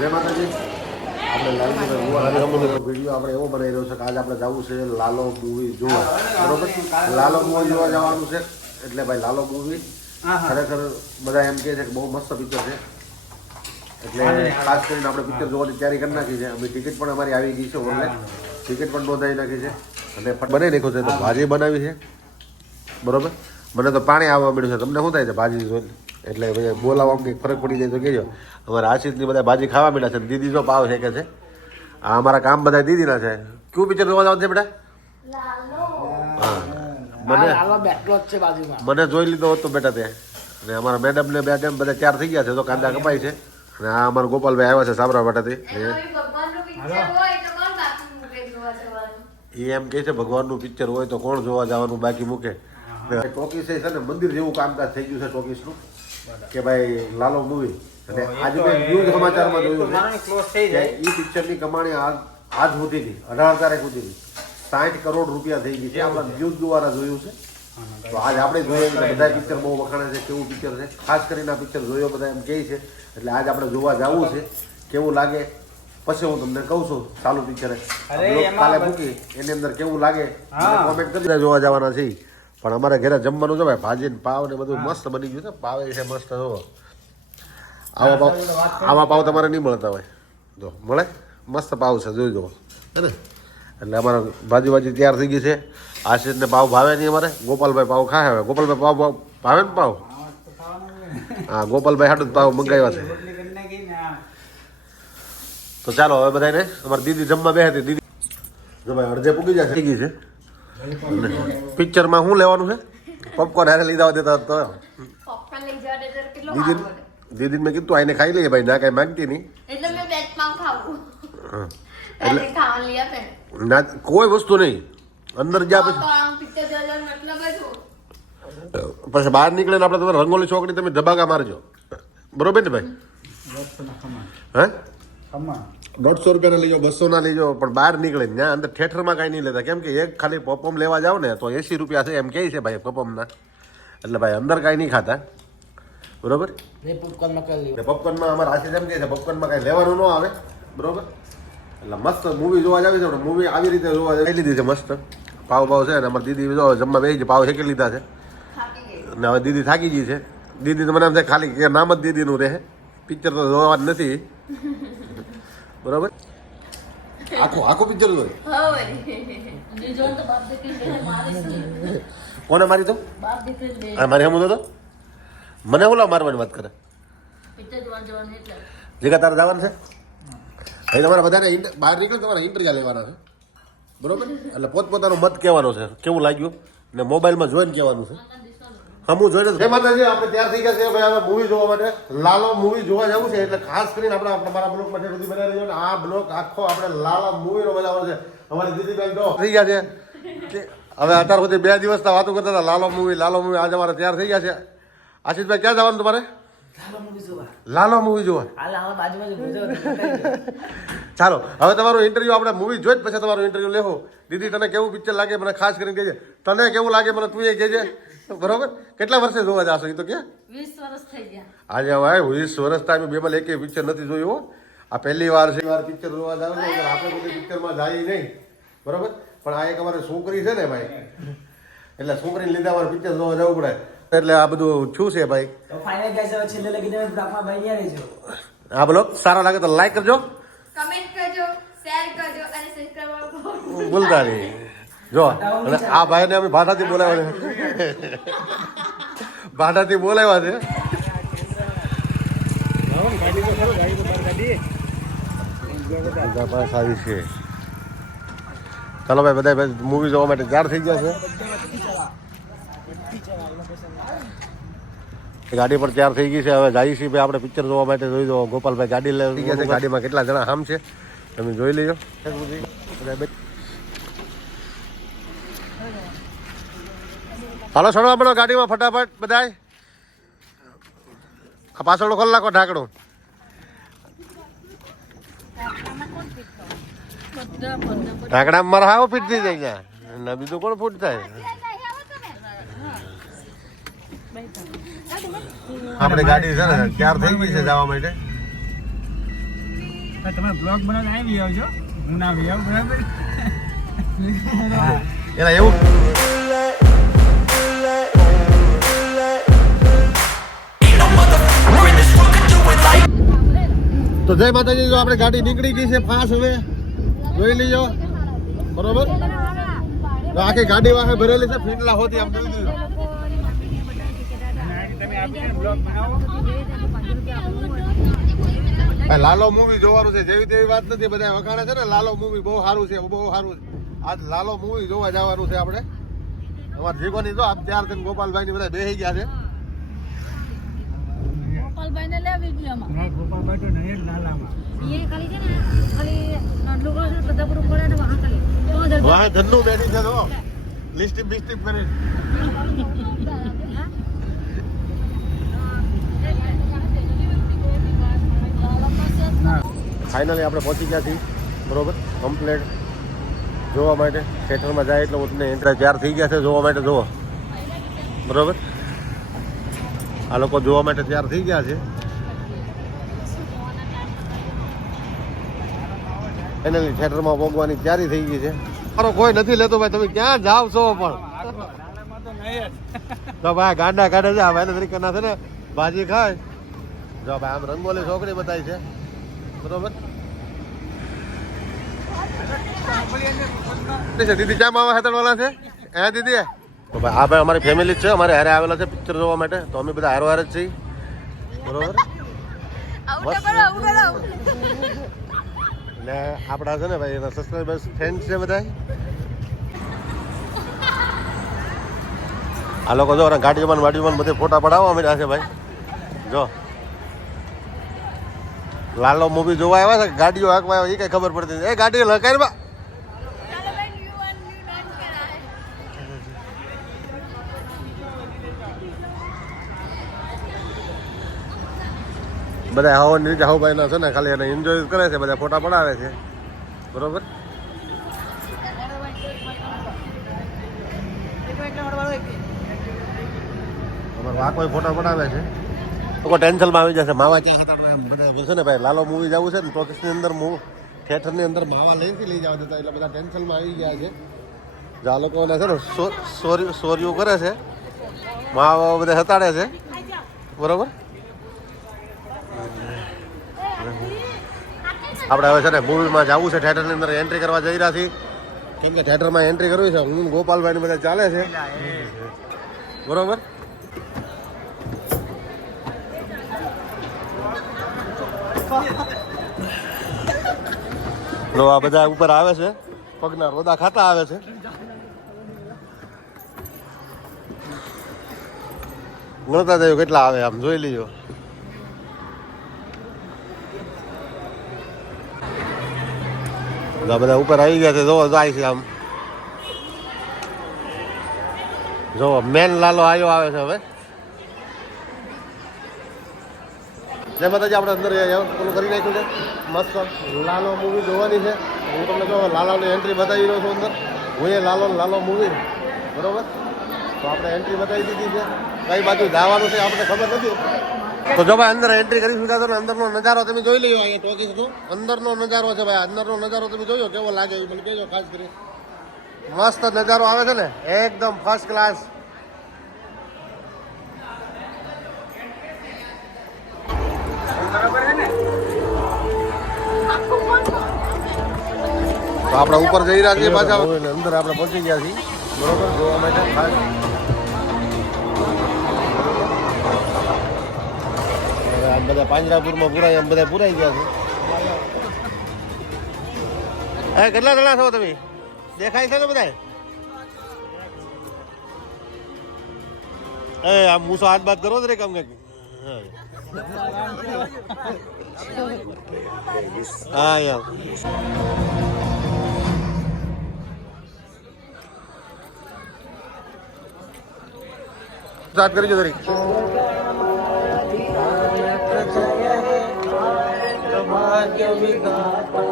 જય માતાજી. આપણે વિડીયો આપણે એવો બનાવી રહ્યો છે કે આજે આપણે જવું છે લાલો મૂવી જોવા. બરોબર, લાલો મૂવી જોવા જવાનું છે. એટલે ભાઈ લાલો મૂવી ખરેખર બધા એમ કહે છે કે બહુ મસ્ત પિક્ચર છે. એટલે ખાસ કરીને આપણે પિક્ચર જોવાની તૈયારી કરી નાખી છે. અમે ટિકિટ પણ અમારી આવી ગઈ છે ઓનલાઈન, ટિકિટ પણ નોંધાવી નાખી છે અને બનાવી નાખ્યું છે. તો ભાજી બનાવી છે. બરોબર, મને તો પાણી આવવા મળ્યું છે. તમને શું થાય છે ભાજી જોઈને? એટલે ભાઈ બોલાવવામાં કંઈક ફરક પડી જાય તો કહેજો. અમારા આશિષની બધા ભાજી ખાવા માંડ્યા છે. દીદી જો પાવ છે કે છે. આ અમારા કામ બધા દીદીના છે. કયું પિક્ચર જોવા જવાનું છે બેટા? હા, મને જોઈ લીધો હતો બેટા તે. અને અમારા મેડમ ને મેડમ બધા તૈયાર થઈ ગયા છે. તો કાંદા કપાય છે. અને આ અમારા ગોપાલભાઈ આવ્યા છે સાબરાવાટાથી. એ એમ કહે છે ભગવાનનું પિક્ચર હોય તો કોણ જોવા જવાનું બાકી મૂકે. ટોકીસ છે ને મંદિર જેવું કામકાજ થઈ ગયું છે ટોકીસનું કે ભાઈ લાલો મૂવી. અને આજે મેં ન્યૂઝ સમાચારમાં જોયું છે કે એ પિક્ચરની કમાણી આજ સુધીની 18 તારીખ સુધીની 60 કરોડ રૂપિયા થઈ ગઈ છે. આપણે ન્યૂઝ દ્વારા જોયું છે. તો આજ આપણે જોઈએ કે બધા પિક્ચર બહુ વખાણે છે. કેવું પિક્ચર છે, ખાસ કરીને આ પિક્ચર જોયો બધા એમ કહે છે. એટલે આજ આપણે જોવા જવું છે. કેવું લાગે પછી હું તમને કહું છું. ચાલુ પિક્ચર કાલે મૂકી એની અંદર કેવું લાગે કોમેન્ટ કરી જોવા જવાના છે. પણ અમારે ઘરે જમવાનું છે ભાઈ, ભાજી ને પાવ ને બધું મસ્ત બની ગયું છે. પાવે છે મસ્ત. જો આવા પાવ તમારે નહીં મળતા હોય. જો મળે મસ્ત પાવ છે, જોઈ જુઓ હે ને. એટલે અમારે ભાજી તૈયાર થઈ ગઈ છે. આશીષને પાવ ભાવે નહીં અમારે. ગોપાલભાઈ પાવ ખાય. હવે ગોપાલભાઈ પાવ ભાવે ને પાવ? હા, ગોપાલભાઈ હાટું પાવ મંગાવ્યા છે. તો ચાલો હવે બધાને અમારી દીદી જમવા બે હતી. દીદી જો ભાઈ અડધે પૂગી જાય થઈ ગઈ છે. પિક્ચરમાં શું લેવાનું છે? પોપકોર્ન હારે લીધા દેતા તો દીદી મેં કીધું આઈને ખાઈ લઈએ ભાઈ. ના કઈ માંગતી નહીં ના કોઈ વસ્તુ નહીં. અંદર જ્યાં પછી બહાર નીકળે ને આપણે તમારે રંગોલી ચોકડી તમે ધબાકા મારજો. બરોબર ને ભાઈ? હે 150 રૂપિયા લેજો, 200 ના લેજો. પણ બહાર નીકળે ત્યાં અંદર થિયેટરમાં કાંઈ નહીં લેતા. કેમ કે એક ખાલી પોપકોર્ન લેવા જાવ ને તો 80 રૂપિયા છે એમ કહે છે ભાઈ પોપકોર્નના. એટલે ભાઈ અંદર કાંઈ નહીં ખાતા. બરોબર, પોપકોર્નમાં અમારા આશીષ એમ કહે છે પોપકોર્નમાં કાંઈ લેવાનું ન આવે. બરોબર, એટલે મસ્ત મૂવી જોવા જાવી છે. મૂવી આવી રીતે જોવા જઈ લીધી છે મસ્ત. પાવ છે અને અમારી દીદી જો જમવા બેસી છે. પાવ શેકી લીધા છે અને હવે દીદી થાકી ગઈ છે. દીદી તો મને એમ થાય ખાલી કે નામ જ દીદીનું રહે, પિક્ચર તો જોવા જ નથી. બરોબર, આખું પિક્ચર જોયું. કોને મારી તો મારી હમું તો મને ઓલા મારવાની વાત કરે. જગ્યા તારે જવાનું છે ભાઈ. તમારે બધાને બહાર નીકળે તમારે ઇન્ટરવ્યુ લેવાના છે. બરોબર, એટલે પોતપોતાનો મત કહેવાનો છે કેવું લાગ્યું ને મોબાઈલમાં જોઈને કહેવાનું છે. હમું જોઈને જય માતાજી. આપણે તૈયાર થઈ ગયા છે ભાઈ હવે મૂવી જોવા માટે. લાલો મૂવી જોવા જવું છે. એટલે ખાસ કરીને આપણે મારા બ્લોગ માટે સુધી બનાવી રહ્યો. આ બ્લોગ આખો આપણે લાલા મૂવીનો બનાવવાનો છે. અમારી દીદીબેન તો થઈ ગયા છે. હવે અત્યાર સુધી 2 દિવસના વાતો કરતા હતા લાલો મૂવી. આજે અમારે તૈયાર થઈ ગયા છે. આશીષભાઈ ક્યાં જવાનું તમારે? લાલો મૂવી જોવા. ચાલો હવે તમારું ઇન્ટરવ્યુ આપણે મૂવી જોઈ જ પછી તમારું ઇન્ટરવ્યુ લેવો. દીદી તને કેવું પિક્ચર લાગે મને ખાસ કરીને કહેજે. તને કેવું લાગે મને તું એ કહેજે. બરોબર, કેટલા વર્ષે જોવા જશો એ તો કે? 20 વર્ષ થઈ ગયા. આજે ભાઈ 20 વર્ષ ટાઈમે બેમાં એક પિક્ચર નથી જોયું. આ પહેલી વાર છે પિક્ચર જોવા જાવ. આપણે કોઈ પિક્ચરમાં જાય નહીં. બરોબર, પણ આ એક અમારી છોકરી છે ને ભાઈ, એટલે છોકરીને લીધે અમારે પિક્ચર જોવા જવું પડે. એટલે આ બધું શું છે ભાઈ. આ બ્લોગ સારા લાગે તો લાઈક કરજો, કમેન્ટ કરજો, શેર કરજો અને સબસ્ક્રાઇબ ભૂલતા નહીં. જો અને આ ભાઈને અમે ભાષાથી બોલાવ્યા છે. ભાષાથી બોલાવ્યા છે. આવી છે. ચાલો ભાઈ બધા મૂવી જોવા માટે તૈયાર થઈ ગયા છે. ગાડી પર તૈયાર થઈ ગઈ છે. હવે જઈએ છીએ ભાઈ આપણે પિક્ચર જોવા માટે. જોઈ દો ગોપાલભાઈ ગાડી લઈ ગયા છે. ગાડીમાં કેટલા જણા આમ છે તમે જોઈ લેજો. હાલો છોડો આપણો ગાડીમાં ફટાફટ બધાય. આ પાછળ ખોલ નાખો ઢાંકણું. ઢાંકણા મારા હાવ ફીટ થઈ જાય ત્યાં. બીજું કોણ ફૂટ થાય? આપણે ગાડી છે ને તૈયાર થઈ ગઈ છે જવા માટે. તમે બ્લોગ બનાવીને આવી આવજો, હું ના આવી આવું, બરાબર? એના એવું તો જય માતાજી. જો આપણે ગાડી નીકળી ગઈ છે ફાસ, હવે જોઈ લીજો બરોબર. તો આખી ગાડી વાહે ભરેલી છે, ફીટલા હોતી આમ જોઈ લીધું. તમે આપીને બ્લોગ બનાવો. લાલો મૂવી જોવાનું છે, જેવી તેવી વાત નથી, બધા વખાણે છે ને લાલો મૂવી બહુ સારું છે, બહુ સારું છે. આજ લાલો મૂવી જોવા જવાનું છે આપણે. અમારે જીગોની જો આપ ત્યાર થઈને ગોપાલભાઈ ની બધા બેસી ગયા છે. ગોપાલભાઈને લેવી ગયો આમાં. ના, ગોપાલભાઈ તો નહીં જ લાલામાં. એ ખાલી છે ને ખાલી નાટલું કરો છો બધા પૂરું પડે ને વાહ ખાલી તો દર વાહ ધન્નુ બેઠી છે, તો લિસ્ટિપ બિસ્ટિપ કરી. ફાઇનલી આપણે પહોંચી ગયા છીએ બરોબર, કમ્પ્લેટ જોવા માટે. થિયેટરમાં જાય એટલે તમને એન્ટ્રી તૈયાર થઈ ગયા છે જોવા માટે. જોવો બરોબર, આ લોકો જોવા માટે તૈયાર થઈ ગયા છે. ફાઇનલી થિયેટરમાં પહોંચવાની તૈયારી થઈ ગઈ છે. મારો કોઈ નથી લેતો ભાઈ, તમે ક્યાં જાવ છો પણ? લાલામાં તો નહીં જ. તો ભાઈ ગાંડા કાઢે છે, આ ભાઈને તરીકેના છે ને ભાજી ખાય. જો ભાઈ આમ રંગોલી છોકરી બતાવી છે બરોબર. દીદી ક્યાં માવા હેતળવાળા છે? હે દીદી? તો ભાઈ આ ભાઈ અમારી ફેમિલી જ છે, અમારે હારે આવેલા છે પિક્ચર જોવા માટે. તો અમે બધા હારો હારે જ છીએ બરોબર. ને આપણા છે ને ભાઈ એના સબસ્ક્રાઈબર્સ ફ્રેન્ડ છે બધા. આ લોકો જો ગાડીઓમાં વાડીઓમાં બધે ફોટા પડાવવા માંડ્યા છે ભાઈ. જો લાલો મૂવી જોવા આવ્યા છે, ગાડીઓ હાંકવા આવ્યા, એ કઈ ખબર પડતી નથી. એ ગાડી લગાડ બા. બધા હવાની રીતે હાઉભાઈ ના છે ને ખાલી એને એન્જોય કરે છે, બધા ફોટા પડાવે છે બરોબર. અમારે આ કોઈ ફોટા પડાવે છે, લોકો ટેન્શનમાં આવી જશે. માવા ક્યાં હતા એમ બધા છે ને ભાઈ. લાલો મૂવી જવું છે ને ટોકીસની અંદર થિયેટરની અંદર માવા લઈને લઈ જવા દેતા, એટલે બધા ટેન્શનમાં આવી ગયા છે. જે આ લોકોને છે ને સોરીઓ કરે છે, માવા બધા હતાડે છે બરોબર. આપણે હવે છે ને મૂવીમાં જવું છે, થિયેટરની અંદર એન્ટ્રી કરવા જઈ રહ્યા છીએ. કેમ કે થિયેટરમાં એન્ટ્રી કરવી છે, હું ગોપાલભાઈ બધા ચાલે છે બરોબર. તો આ બધા ઉપર આવે છે, પગના રોદા ખાતા આવે છે. ગણતા થયું કેટલા આવે આમ જોઈ લીજો. બધા ઉપર આવી ગયા છે, જોવો જાય છે આમ. જો મેન લાલો આવ્યો આવે છે હવે. જે માતાજી આપણે અંદર પેલું કરી નાખ્યું છે મસ્ત. લાલો મૂવી જોવાની છે. હું તમને જો લાલાની એન્ટ્રી બતાવી રહ્યો છું અંદર. હું એ લાલો મૂવી બરોબર. તો આપણે એન્ટ્રી બતાવી દીધી છે. કઈ બાજુ જવાનું છે આપણે ખબર નથી. તો જો ભાઈ અંદર એન્ટ્રી કરી દીધા તો અંદરનો નજારો તમે જોઈ લ્યો. અહીંયા ટોકીસ નો અંદરનો નજારો છે ભાઈ. અંદરનો નજારો તમે જોયો કેવો લાગે એ મને કહેજો ખાસ કરી. મસ્ત નજારો આવે છે ને, એકદમ ફર્સ્ટ ક્લાસ. તો આપણે ઉપર જઈ રહ્યા છીએ પાછા. અંદર આપણે પહોંચી ગયા છીએ બરોબર જોવા માટે ખાસ. આમ બધા પાંજરાપુરમાં પુરાય, આમ બધા પુરાઈ ગયા છે. એ કેટલા જણા છો તમે? દેખાય છે ને બધા? એ આમ મૂસો હાથ બાત કરો જ રે કામ. હા યાર સ્ટાર્ટ કરી દો દરેક. ભાગ્ય વિધાતા